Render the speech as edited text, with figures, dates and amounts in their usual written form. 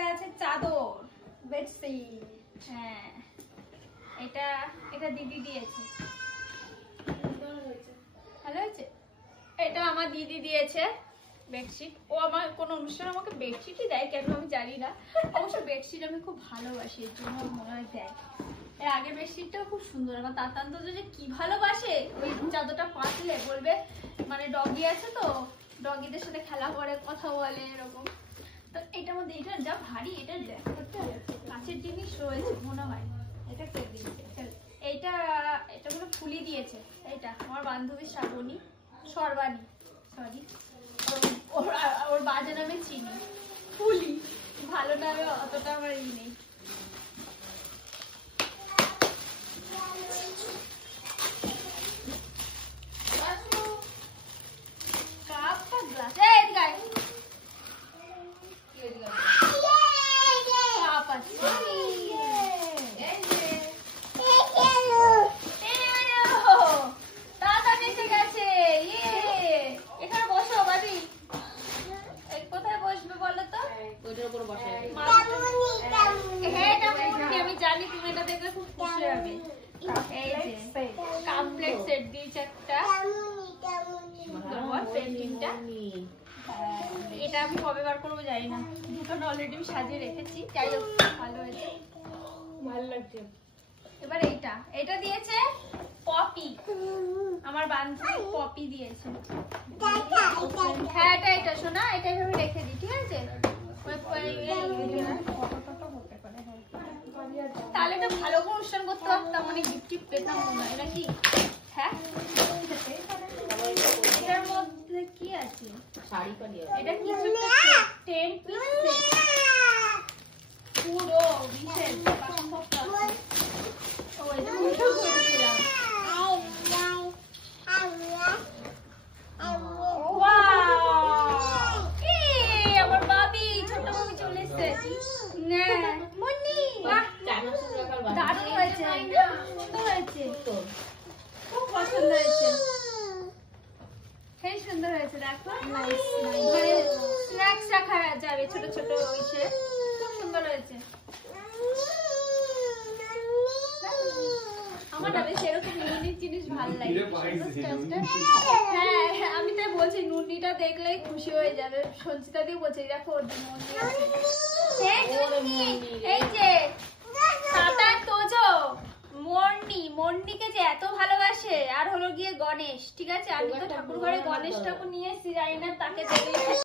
এটা আছে চাদর, বেডশিট। হ্যাঁ, এটা এটা দিদি দিয়েছে। ভালো হয়েছে। এটা আমার দিদি দিয়েছে বেডশিট। ও আমার কোনো অনুষ্ঠানে আমাকে বেডশিটই দেয় কেন আমি জানি না। অবশ্য বেডশিট আমি খুব ভালোবাসি, এর জন্য মনে হয় দেয়। এর আগে বেডশিটটাও খুব সুন্দর। আমার তাতান্ত যে কি ভালোবাসে, ওই চাদরটা পাতলে বলবে, মানে ডগি আছে তো, ডগিদের সাথে খেলা করে, কথা বলে, এরকম। তো এটার মধ্যে এটা যা ভারী, এটা কাছের জিনিস রয়েছে মনে হয়। এটা কে দিয়েছে? এইটা এটা কোনো ফুলি দিয়েছে। এইটা আমার বান্ধবী শ্রাবণী, সর্বাণী, সরি, ওর বাজে নামে চিনি, ফুলি। ভালো নামে অতটা আমার ই নেই। আমি জানি তুমি এটা দেখলে খুব খুশি হবে। এই যে কমপ্লিট সেট দিয়েছে একটা। এটা আমি কবে বার করবো জানি না। দুটো অলরেডি আমি সাজিয়ে রেখেছি। যাই হোক, ভালো হয়েছে, ভালো লাগছে। এবার এটা দিয়েছে পপি, আমার বান্ধবী পপি দিয়েছে। হ্যাঁ এটা শোনা, এটা এভাবে রেখে দিই, ঠিক আছে? তাহলে একটা ভালো করে অনুষ্ঠান করতে পারতাম, মানে গিফট পেতাম মনে হয় নাকি? হ্যাঁ, এটার মধ্যে কি আছে? শাড়ি পালি আছে। এটা কি? 10 পিস পুরো বিশেষ বাসনপত্র আছে। ও এটা উল্টো করে দিলাম। আমার বাবি, ছোট বাবি চলে এসেছে। দারুণ হয়েছে, সুন্দর হয়েছে, খুব পছন্দ হয়েছে, সেই সুন্দর হয়েছে। দেখো, মানে স্ন্যাক্স রাখা যাবে, ছোট ছোট হয়েছে, খুব সুন্দর হয়েছে। আমার না বেশ এরকম নুনির জিনিস ভালো লাগে। হ্যাঁ, আমি তাই বলছি, নুনিটা দেখলেই খুশি হয়ে যাবে। সঞ্চিতা দিয়ে বলছে, দেখো নুনি আছে। এই যে টাটা তোজো মর্নিকে যে এত ভালোবাসে, আর হলো গিয়ে গণেশ, ঠিক আছে? আমি তো ঠাকুর ঘরে গণেশ ঠাকুর নিয়ে এসেছি, জানি না তাকে দেখলে